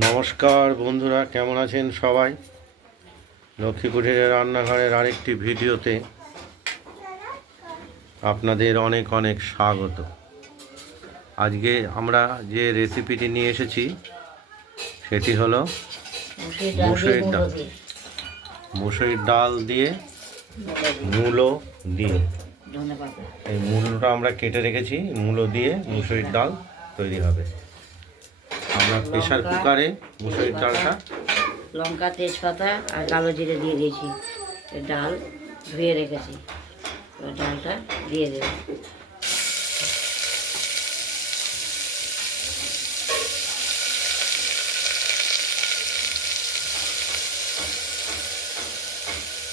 নমস্কার বন্ধুরা, কেমন আছেন সবাই? লক্ষ্মীপুরের রান্নাঘরের আরেকটি ভিডিওতে আপনাদের অনেক অনেক স্বাগত। আজকে আমরা যে রেসিপিটি নিয়ে এসেছি সেটি হলো মুসুরির ডাল দিয়ে মূলো দিয়ে। এই মূলোটা আমরা কেটে রেখেছি, মূলো দিয়ে মুসুরির ডাল তৈরি হবে। আমরা প্রেসার কুকারে মুসুরির ডালটা লঙ্কা, তেজপাতা আর কালো জিরে দিয়ে দিয়েছি। ডাল ধুয়ে রেখেছি, ডালটা দিয়ে দেব।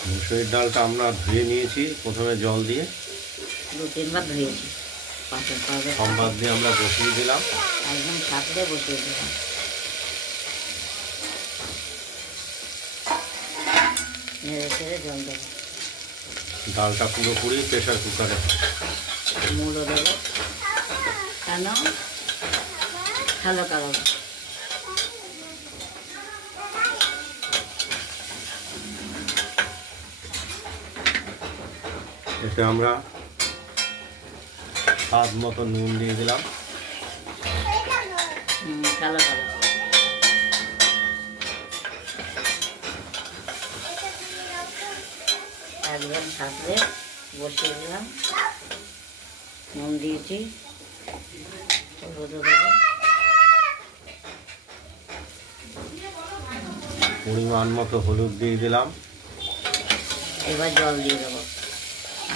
মুসুরির ডালটা আমরা ধুয়ে নিয়েছি, প্রথমে জল দিয়ে 2-3 বার ধুয়েছি। সম্বাদ দিয়ে আমরা বসিয়ে দিলাম, একদম ছাঁকড়ে বসিয়ে দিলাম। নেড়ে ছেড়ে জল দেবো। ডালটা পুরোপুরি প্রেসার কুকারে। মূলো দেবো, কেন কালো এতে আমরা স্বাদ মতো নুন দিয়ে দিলাম। কালো একদম ছাঁকড়ে বসিয়ে দিলাম। নুন দিয়েছি, হলুদ দেবো, পরিমাণ মতো হলুদ দিয়ে দিলাম। এবার জল দিয়ে দেবো,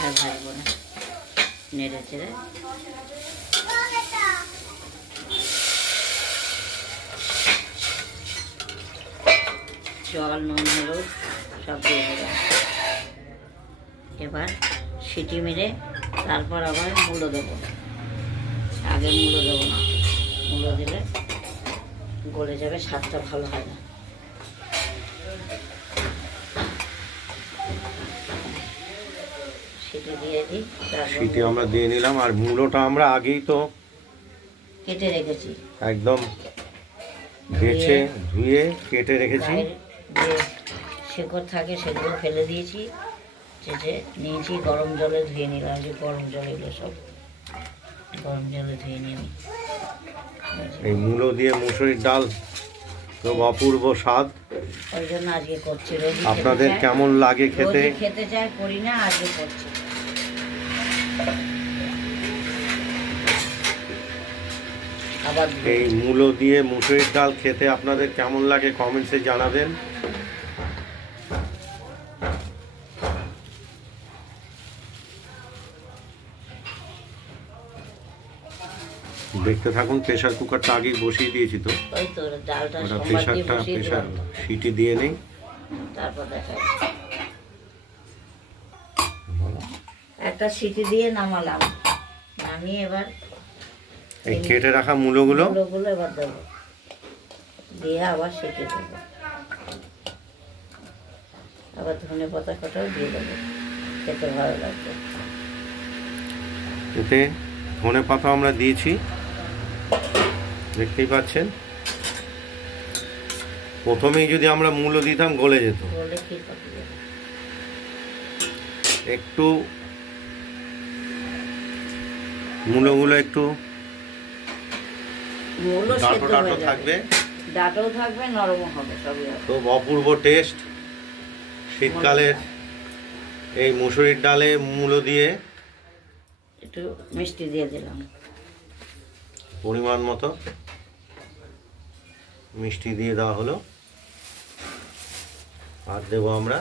আর ভাজবো না, নেড়ে চেড়ে জল, নুন, হলুদ সব দিয়ে দেবো। এবার সিটি মেরে তারপর আবার মূলো দেবো। আগে মূলো দেবো না, মূলো দিলে গলে যাবে, স্বাদটা ভালো হয় না। সিটি দিয়ে দিই, সিটি আমরা দিয়ে নিলাম। আর মূলোটা আমরা আগেই তো কেটে রেখেছি, একদম বেছে ধুয়ে কেটে রেখেছি। যে শেকড় থাকে সেগুলো ফেলে দিয়েছি, চেঁচে নিয়েছি, গরম জলে ধুয়ে নিলাম। যে গরম জল, এগুলো সব গরম জলে ধুয়ে নিয়ে আমি এই মূলো দিয়ে মুসুরির ডাল খুব অপূর্ব স্বাদ। ওই জন্য আজকে করছি। আপনাদের কেমন লাগে খেতে? খেতে চাই, করি না, আজকে করছি। আবার এই মূলো দিয়ে মুসুরির ডাল খেতে আপনাদের কেমন লাগে কমেন্টসে জানাবেন। দেখতে থাকুন। প্রেসার কুকারটা আগেই বসিয়ে দিয়েছি, তো প্রেসার সিটি দিয়ে নেই। তারপর একটা সিটি দিয়ে নামালাম, নামিয়ে এবার এই কেটে রাখা মূলোগুলো এবার দেবো, দিয়ে আবার সিটি দেবো। আবার ধনে পাতা কটাও দিয়ে দেবো, খেতে ভালো লাগবে। এতে ধনে পাতা আমরা দিয়েছি, দেখতেই পাচ্ছেন। প্রথমেই যদি আমরা মূলো দিতাম গলে যেত। একটু মূলোগুলো একটু ডাঁটো থাকবে, ডাঁটো থাকবে, নরম হবে, সবই খুব অপূর্ব টেস্ট। শীতকালের এই মুসুরির ডালে মূলো দিয়ে একটু মিষ্টি দিয়ে দিলাম, পরিমাণ মতো মিষ্টি দিয়ে দেওয়া হলো। আর দেবো আমরা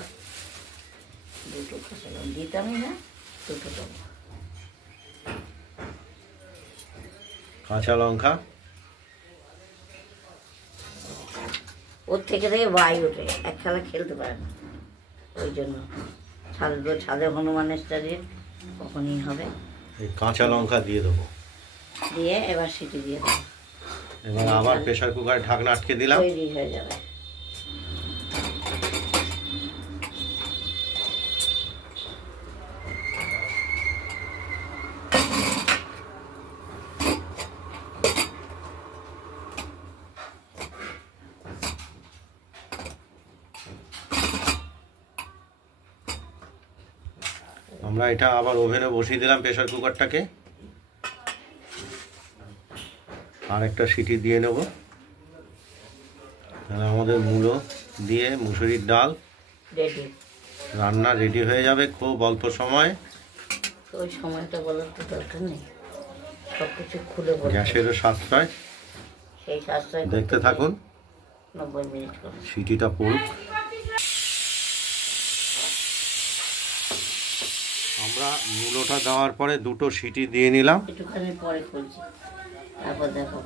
দুটো দিতামই না, দুটো দেবো কাঁচা লঙ্কা। ওর থেকে বাই ওঠে, এক খেলা খেলতে পারে না, ওই জন্য ছাদে হনুমানের স্টাইলে কখনই হবে। এই কাঁচা লঙ্কা দিয়ে দেবো, দিয়ে এবার সিটি দিয়ে দেবো। এবার আবার প্রেসার কুকারে ঢাকনা আটকে দিলাম, তৈরি হয়ে যাবে। আমরা এটা আবার ওভেনে বসিয়ে দিলাম প্রেসার কুকারটাকে, আর একটা সিটি দিয়ে নেব। তাহলে আমাদের মূলো দিয়ে মুসুরির ডাল রেডি, রান্না রেডি হয়ে যাবে খুব অল্প সময়। ওই সময়টা বলার তো দরকার নেই, সব কিছু খুলে বলতে গ্যাসেরও সাশ্রয়। সেই সাশ্রয় দেখতে থাকুন, 90 মিনিট করুন। সিটিটা পড়ুক। আমরা মূলোটা দেওয়ার পরে দুটো সিটি দিয়ে নিলাম। একটুখানি পরে খুলছি, তারপর দেখো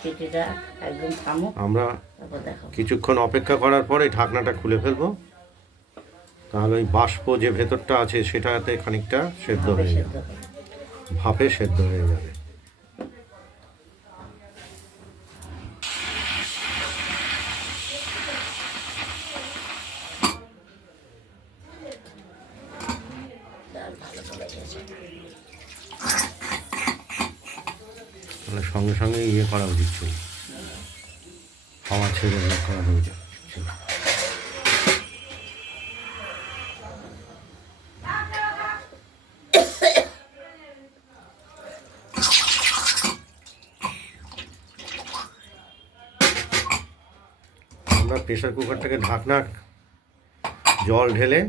সিটিটা একদম থামুক, আমরা তারপর দেখো। কিছুক্ষণ অপেক্ষা করার পরে ঢাকনাটা খুলে ফেলবো, তাহলে ওই বাষ্প যে ভেতরটা আছে সেটাতে খানিকটা সেদ্ধ ভাপে হয়ে সেদ্ধ যাবে, হবে। ভাপে সেদ্ধ হয়ে যাবে। ডাল ভালো করে গেছে। তাহলে সঙ্গে সঙ্গে ইয়ে করা উচিত ছিল, হাওয়া ছেড়ে ইয়ে করা উচিত ছিল। আমরা প্রেসার কুকারটাকে ঢাকনা জল ঢেলে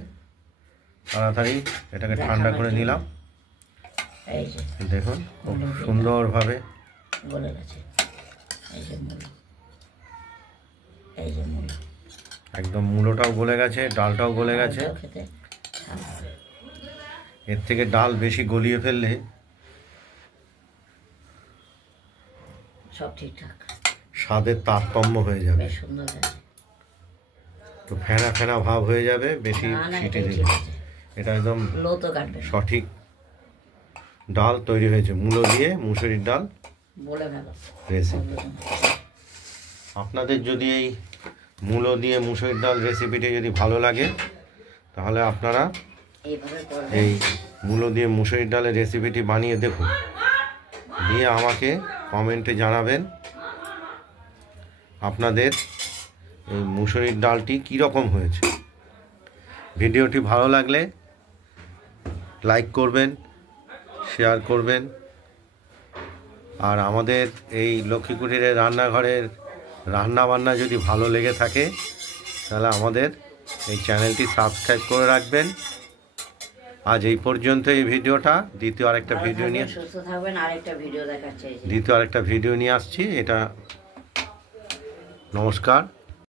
তাড়াতাড়ি এটাকে ঠান্ডা করে নিলাম। এই যে দেখুন খুব সুন্দরভাবে গলে গেছে, এই যে মূলো, এই যে মূলো, একদম মূলোটাও গলে গেছে, ডালটাও গলে গেছে। ডালটাও খেতে ভালো। এর থেকে ডাল বেশি গলিয়ে ফেললে সব ঠিকঠাক, স্বাদের তারতম্য হয়ে যাবে, বেশ সুন্দর হয়েছে। তো ফেনা ফেনা ভাব হয়ে যাবে বেশি না না, সিটি এটাই দিলে। ঠিক আছে, এটা একদম লো তো কাটবে না। সঠিক ডাল তৈরি হয়েছে, মূলো দিয়ে মুসুরির ডাল বলে গেল রেসিপি। আপনাদের যদি এই মূলো দিয়ে মুসুরির ডাল রেসিপিটি যদি ভালো লাগে, তাহলে আপনারা এইভাবে করবে। এই মূলো দিয়ে মুসুরির ডালের রেসিপিটি বানিয়ে দেখুন, দিয়ে আমাকে কমেন্টে জানাবেন আপনাদের এই মুসুরির ডালটি কীরকম হয়েছে। ভিডিওটি ভালো লাগলে লাইক করবেন, শেয়ার করবেন, আর আমাদের এই লক্ষ্মী কুটিরের রান্নাঘরের রান্নাবান্না যদি ভালো লেগে থাকে তাহলে আমাদের এই চ্যানেলটি সাবস্ক্রাইব করে রাখবেন। আজ এই পর্যন্ত এই ভিডিওটা, দ্বিতীয় আরেকটা ভিডিও নিয়ে সুস্থ থাকবেন, আরেকটা ভিডিও দেখাচ্ছে। দ্বিতীয় আরেকটা ভিডিও নিয়ে আসছি। এটা নমস্কার।